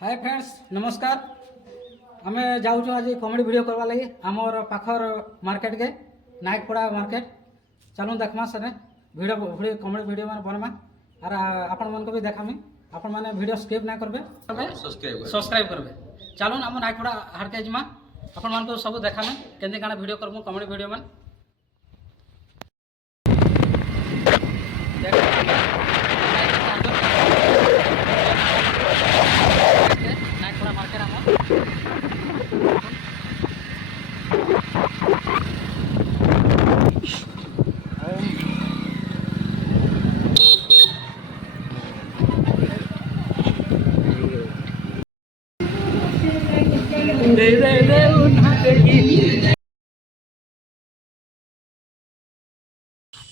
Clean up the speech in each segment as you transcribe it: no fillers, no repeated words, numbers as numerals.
Hi friends नमस्कार। आम जाऊँ आज कॉमेडी वीडियो करवा लगी आमर पाखर मार्केट के नायकपड़ा मार्केट। चलूँ देखमा सेने वीडियो वीडियो कॉमेडी वीडियो मान बनवा और आपण मन को भी देखामी। आपण माने वीडियो स्किप ना करबे सब्सक्राइब करबे। चलूँ आम नायकपड़ा हाड़के जिमा आपण मान को सब देखामी केंदे काना वीडियो करमु कॉमेडी वीडियो मान। नायकपड़ा मार्केट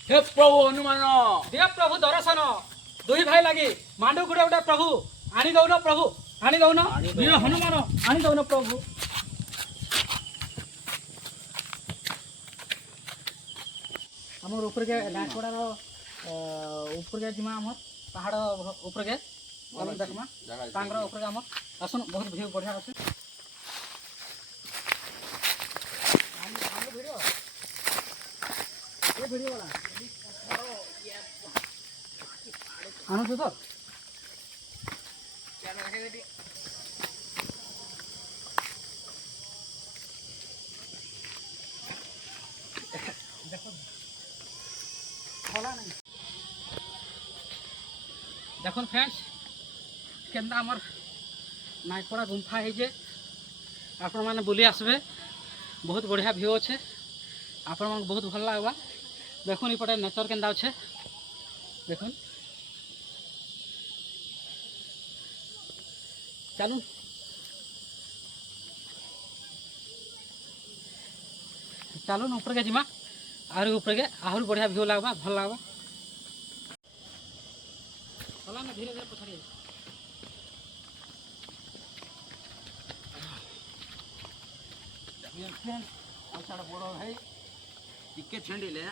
हे प्रभु हनुमान देव प्रभु दर्शन दुई भाई लगी मांडू गुड़े गोटे प्रभु आनी दौन प्रभु आनी दौन वीर हनुमान आनी दौन प्रभु। आमर ऊपर के नायकपड़ार ऊपर के जिमा आमर पहाड़ ऊपर के देखमा टांगर ऊपर के आमर आसन बहुत भीड़ बढ़िया अच्छे। वीडियो वाला आनो तो देखो फ्रेंड्स केन्दा आमर नायकपड़ा गुंफा है आपण मैंने बुली आसबे बहुत बढ़िया व्यू अच्छे आपण मन बहुत भल लगवा। देखुन इपटे नेचर केन्दा अच्छे देखुन चलू चलून ऊपर के जिमा आहरी ऊपर के आहरी बढ़िया व्यू लगवा भल लगवा। चला ना धीरे धीरे पछाड़ी बड़ भाई टिके छेंडी ले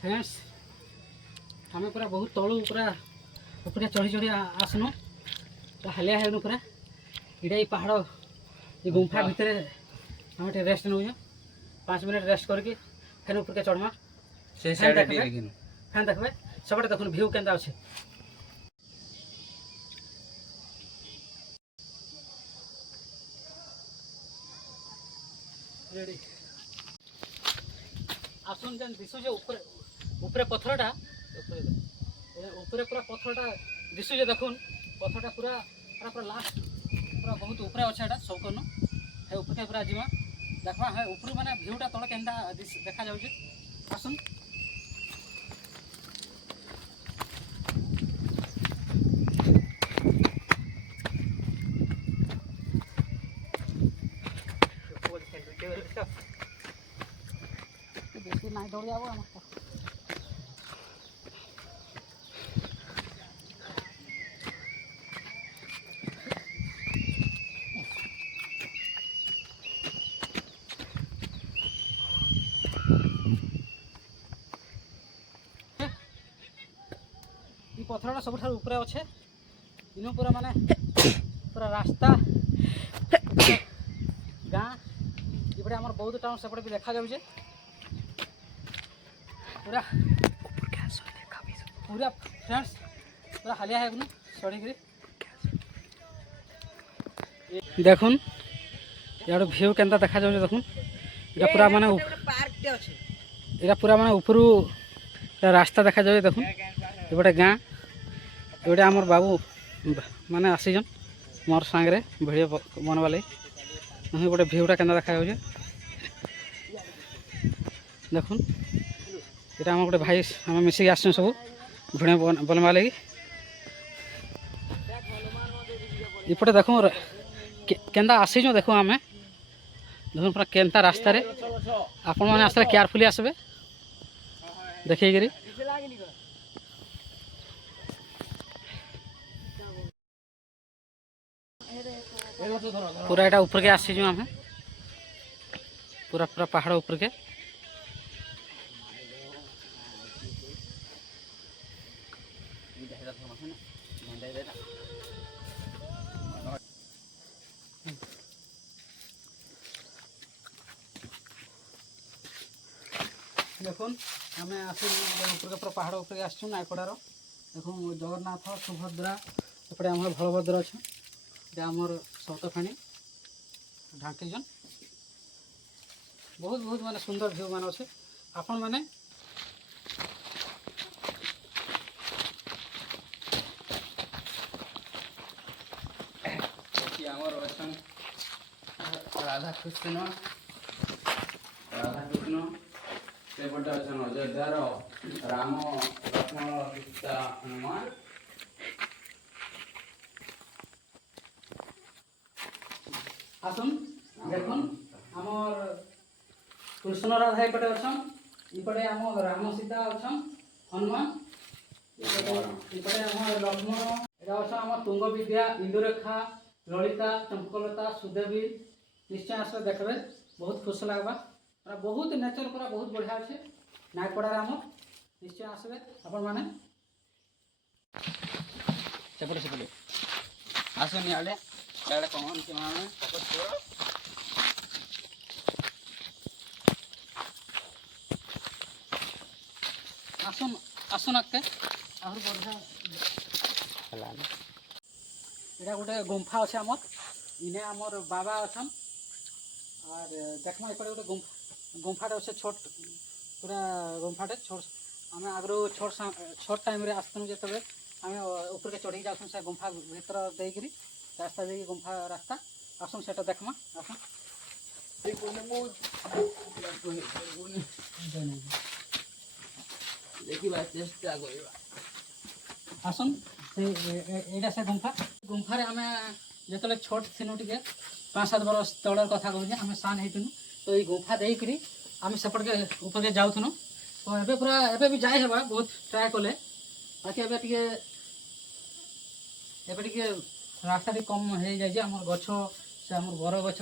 फ्रेंड्स आम पूरा बहुत तलू पूरा ऊपर चढ़ी चढ़ी आसनु तो हालिया है पूरा इटा पहाड़ ये गुंफा भितर आम रेस्ट नौ 5 मिनट रेस्ट करके फैन ऊपर के चढ़मा फैन देखबे सब देखुन व्यू केंदा अच्छे। आसन जेन दिशु जे ऊपर ऊपर पत्थरटा ऊपर पूरा पत्थरटा दिशु जे देखुन पत्थरटा पूरा पूरा पूरा लास्ट पूरा बहुत ऊपर अच्छे एटा सब करनो है ऊपर के पूरा जीवा देखवा है ऊपर माने व्यूटा तले केंदा देखा जाउछ आसन बेसी ना दौड़ जाओ हम पत्थरटा सब ऊपर अच्छे इन पूरा माने पूरा रास्ता गाँ इपटे आम बौद्ध टाउन सेपटे भी देखा जाऊे पूरा पूरा फ्रेंड्स पूरा हालिया है चढ़ी देखुन यार व्यू केंता देखा जाऊे देखुन इटा पूरा माने इटा पूरा माने ऊपर ରାସ୍ତା ଦେଖାଯାଉଛି ଦେଖୁନ୍ ଏପଟେ ଗାଁ ଏପଟେ ଆମର ବାବୁ ମାନେ ଆସିଛନ୍ ମୋର ସାଙ୍ଗରେ ଭିଡ଼ିଓ ବନବା ଲାଗି ଏପଟେ ଭିଉଟା କେନ୍ତା ଦେଖାଯାଉଛି ଦେଖୁନ୍ ଏଇଟା ଆମର ଗୋଟେ ଭାଇ ଆମେ ମିଶିକି ଆସିଛୁ ସବୁ ଭିଡ଼ିଓ ବନବା ଲାଗି ଏପଟେ ଦେଖୁଁ କେନ୍ତା ଆସିଛୁ ଦେଖୁଁ ଆମେ ଦେଖୁନ୍ ପୁରା କେନ୍ତା ରାସ୍ତାରେ ଆପଣମାନେ ଆସିଲେ କେୟାରଫୁଲି ଆସିବେ ଦେଖେଇକିରି पूरा एटा ऊपर के आसीजु आमे पूरा पूरा पहाड़ ऊपर के देखुन आमे आसी ऊपर के पूरा पहाड़ ऊपर के आसछु नायपड़ार देखुन जगन्नाथ सुभद्रा एपटे आम बलभद्र अच्छे ये आमर सप्तफेणी ढांकीजन बहुत बहुत माने सुंदर व्यू मान अच्छे आपण मैंने राधा कृष्ण सेपटे अच्छा अयोध्यार राम लक्ष्मण सीता हनुमान आसुन देखुन आमर कृष्ण राधा एपटे अच्छा इपटे आम राम सीता अच्छा हनुमान इपटे आम लक्ष्मण एटा अच्छा आम तुंग विद्या इंदुरेखा ललिता चंपकलता सुदेवी निश्चय आसले देखबे बहुत खुश लगवा बहुत नेचर पूरा बहुत बढ़िया अच्छे नायपड़ार आम निश्चय आसबे आपण माने सेपटे सेपटे आसन इे इे कौन से माने फोकस करो आसुन आसुन आके आहुर बढ़िया एटा गोटे गुंफा अच्छे आमर इने आमर बाबा अच्छा और देखमा एपटे गोटे गुंफाटे अच्छे छोट पूरा गुंफाटे छोट आम आगु छोट टाइम आसतु जो आम ऊपर के चढ़ी जाऊँ से गुंफा भीतर देकर रास्ता दे गुंफा रास्ता आसुन से देखमा आसुन देखा चेष्टा करवा आसुन एटा से गुंफारे आम जो छोट थिनु टे 5-7 बरस तौर कथा कहूँ आम सान होइनु तो ये गुंफा देकर आम सेपट के ऊपर के जाऊँ तो एबे पूरा एबे भी जाए हेबा बहुत ट्राए कले बाकी एबे टिके रास्ता टी कम हो जाए आम गछ से आम बर गछ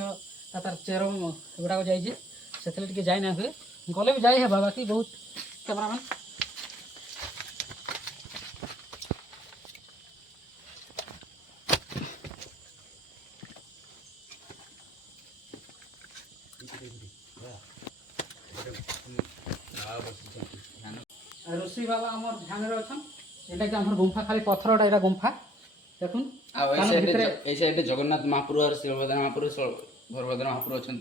तार चेर गुड़ाक जाइए से जाए ना हुए गले भी जाए हेबा बाकी बहुत कैमरामैन ऋषि बाबा आम ध्यान अच्छा यहाँ कि आम गुंफा खाली पथरटा यहाँ गुंफा देखुन साइड जगन्नाथ महाप्रभु और श्रीभद्र महाप्रभु बलभद्र महाप्रभु अच्छा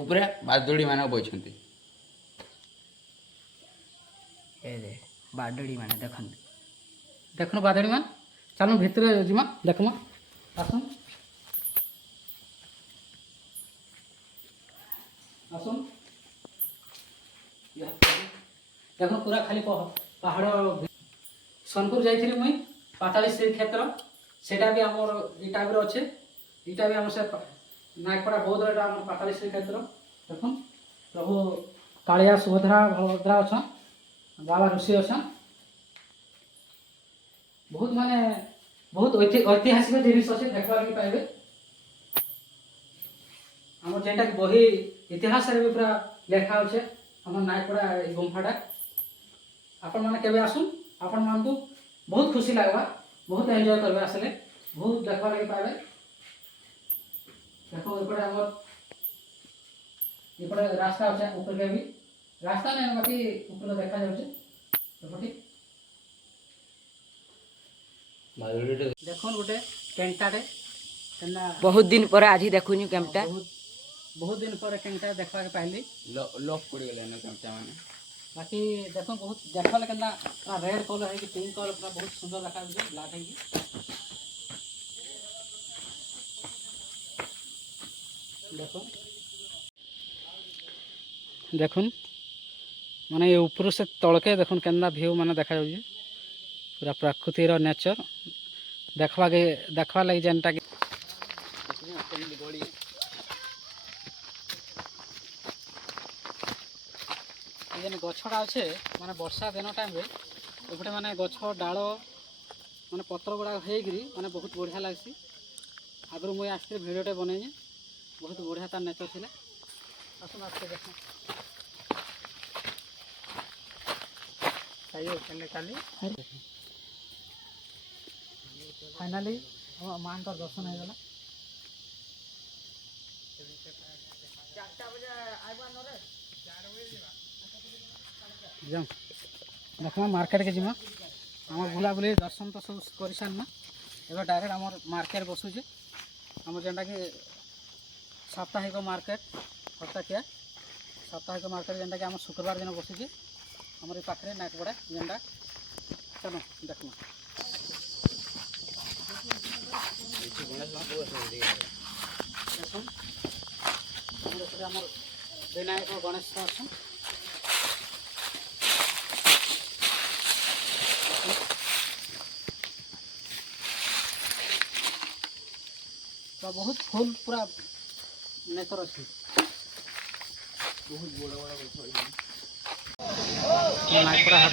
ऊपर बादड़ी मान बही बादड़ी मान देखन देखुन बादड़ी मान चलुन भितर जीमा देखमा आसुन आसुन देखो पूरा खाली पहाड़ सोनपुर जाइए मुई पाताली श्री क्षेत्र सेटा भी आमर ये टाइप अच्छे यहाँ भी आम से नायकपड़ा बौद्ध आम पाताली श्री क्षेत्र देख प्रभु कालिया सुभद्रा बलभद्रा अच्छा बाबा ऋषि अच्छा बहुत माने बहुत ऐतिहासिक जिनिस अच्छे देखा पाइबे आम जेनटा बही इतिहास भी पूरा लेखा अच्छे आम नायकपड़ा गुंफाटा आपण मैंने केवे आसुन आपण मान को बहुत खुशी लगवा बहुत एंजॉय करबे आसले बहुत देखा लगे पाइबे देखो एपटे आम एपटे रास्ता अच्छे ऊपर के भी रास्ता नहीं बाकी ऊपर देखा जाऊे देखो गोटे कैंटाटे बहुत दिन पर आज देखुनी कैंपटा बहुत दिन पर कैंटा देखा पाइली लॉक पड़ गले कैंपटा माने बाकी देखो बहुत देखा लेकिन पूरा रेड कलर है कि पिंक कलर पूरा बहुत सुंदर देखा जाए ब्लैक है कि देखो देखुन माने ये ऊपर से तड़के देखुन केन्दा व्यू माने देखा जाउजे पूरा प्रकृति रो नेचर देखवा लगी जेनटा कि गोली जेन गछटा अच्छे माने वर्षा दिन टाइम रे एपटे माने गछ डाल माने पत्र गुड़ा होगी माने बहुत बढ़िया लगसी आगु मुझे आसती भिडटे बनई बहुत बढ़िया तार नेचर थी आसन आसते देख फाइनाली माँ का दर्शन हो गला देखमा मार्केट के जीमा आम बुला बुले दर्शन तो सब कर सारना एवं डायरेक्ट आम मार्केट बसुचे आम जेनटा कि साप्ताहिक मार्केट सप्ताहिया साप्ताहिक मार्केट जेनटा कि आम शुक्रवार दिन बसुचे आमर पाखे नाकपड़ा जेनटा चलो देखमा विनायक गणेश अच्छा तो बहुत फुल पूरा नेचर अच्छी बहुत बड़ा बड़ा नागपुरा हाट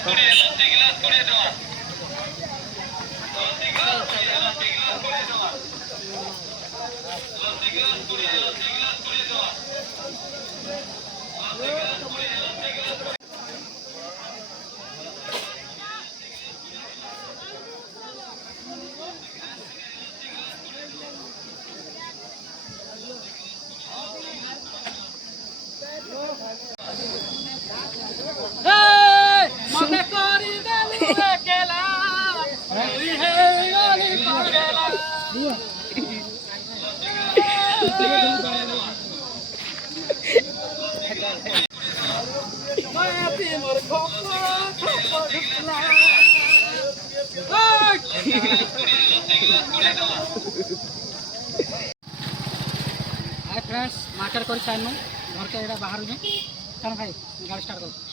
फ्रेंड्स मार्केट कर सारे घर के बाहर चल भाई गाड़ी स्टार्ट कर